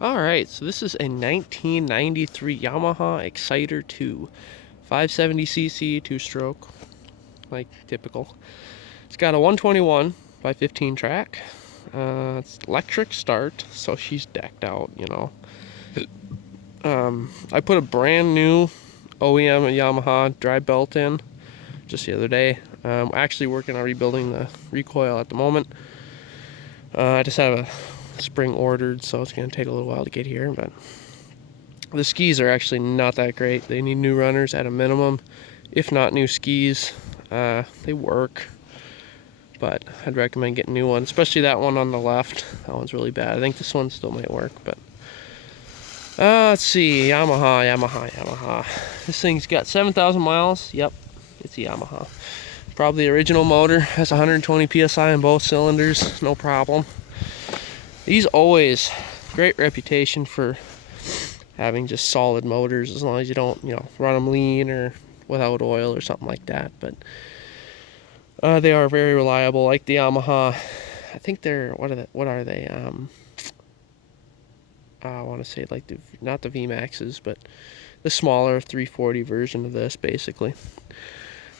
Alright, so this is a 1993 Yamaha Exciter 2. 570cc, two-stroke, like typical. It's got a 121 by 15 track. It's electric start, so she's decked out, you know. I put a brand new OEM Yamaha drive belt in just the other day. Actually working on rebuilding the recoil at the moment. I just have a spring ordered, so it's going to take a little while to get here, but the skis are actually not that great. They need new runners at a minimum, if not new skis. They work, but I'd recommend getting new ones, especially that one on the left. That one's really bad. I think this one still might work, but let's see. Yamaha. This thing's got 7,000 miles. Yep, it's a Yamaha. Probably the original motor. Has 120 psi in both cylinders, no problem. These always great reputation for having just solid motors, as long as you don't, run them lean or without oil or something like that. But they are very reliable, like the Yamaha. I think they're what are they? I want to say like not the VMAXs, but the smaller 340 version of this, basically.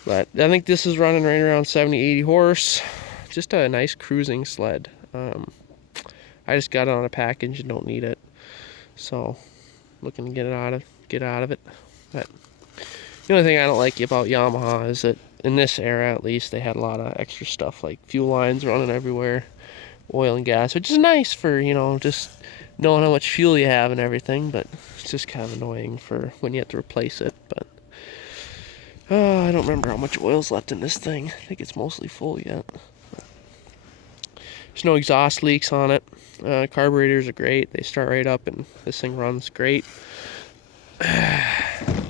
But I think this is running right around 70-80 horse. Just a nice cruising sled. I just got it on a package and don't need it, so looking to get out of it. But the only thing I don't like about Yamaha is that in this era, at least, they had a lot of extra stuff like fuel lines running everywhere, oil and gas, which is nice for just knowing how much fuel you have and everything. But it's just kind of annoying for when you have to replace it. But I don't remember how much oil's left in this thing. I think it's mostly full yet. There's no exhaust leaks on it. Carburetors are great. They start right up and this thing runs great. And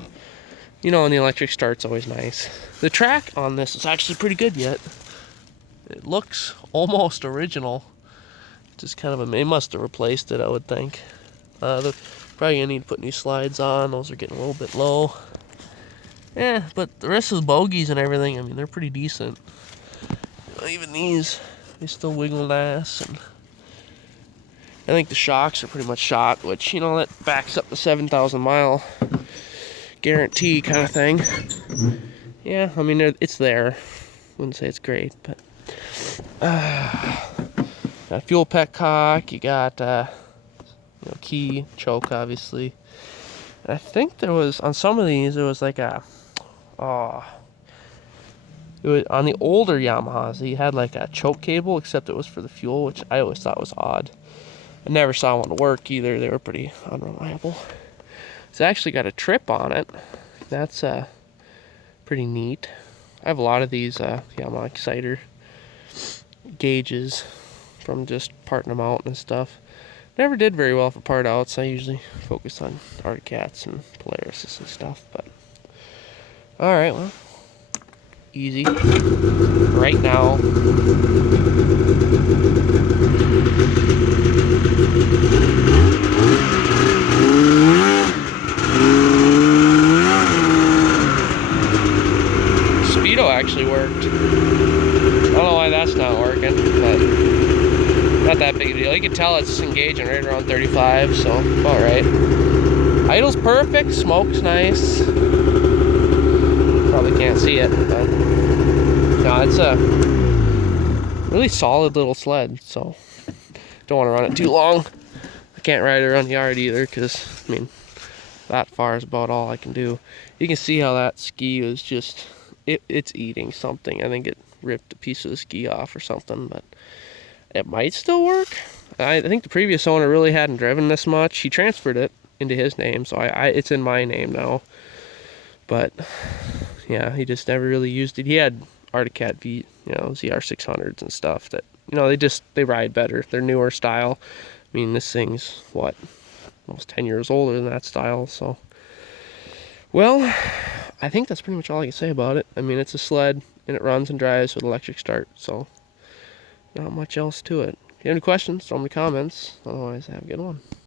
the electric start's always nice. The track on this is actually pretty good yet. It looks almost original. Just kind of they must have replaced it, I would think. They're probably gonna need to put new slides on. Those are getting a little bit low. Yeah, but the rest of the bogies and everything, I mean, they're pretty decent. Even these, they still wiggle nice, and I think the shocks are pretty much shot, which, that backs up the 7,000 mile guarantee kind of thing. Yeah, I mean, it's there. Wouldn't say it's great, but got fuel petcock. You got key, choke, obviously. And I think there was on some of these there was like it was on the older Yamahas. He had like a choke cable, except it was for the fuel, which I always thought was odd. I never saw one work either. They were pretty unreliable. It's actually got a trip on it. That's pretty neat. I have a lot of these Yamaha Exciter gauges from just parting them out and stuff. Never did very well for part outs. I usually focus on Arctic Cats and Polarises and stuff. But alright, well, easy. Right now. Speedo actually worked. I don't know why that's not working, but not that big a deal. You can tell it's engaging right around 35, so about right. Idle's perfect, smoke's nice. Probably can't see it, but no, it's a really solid little sled, so don't want to run it too long. I can't ride it around the yard either, because, I mean, that far is about all I can do. You can see how that ski was just, it's eating something. I think it ripped a piece of the ski off or something, but it might still work. I think the previous owner really hadn't driven this much. He transferred it into his name, so it's in my name now. But yeah, he just never really used it. He had Arctic Cat V, ZR600s and stuff that, they ride better. They're newer style. I mean, this thing's what, almost 10 years older than that style. So, well, I think that's pretty much all I can say about it. I mean, it's a sled and it runs and drives with electric start, so not much else to it. If you have any questions, throw them in the comments. Otherwise, have a good one.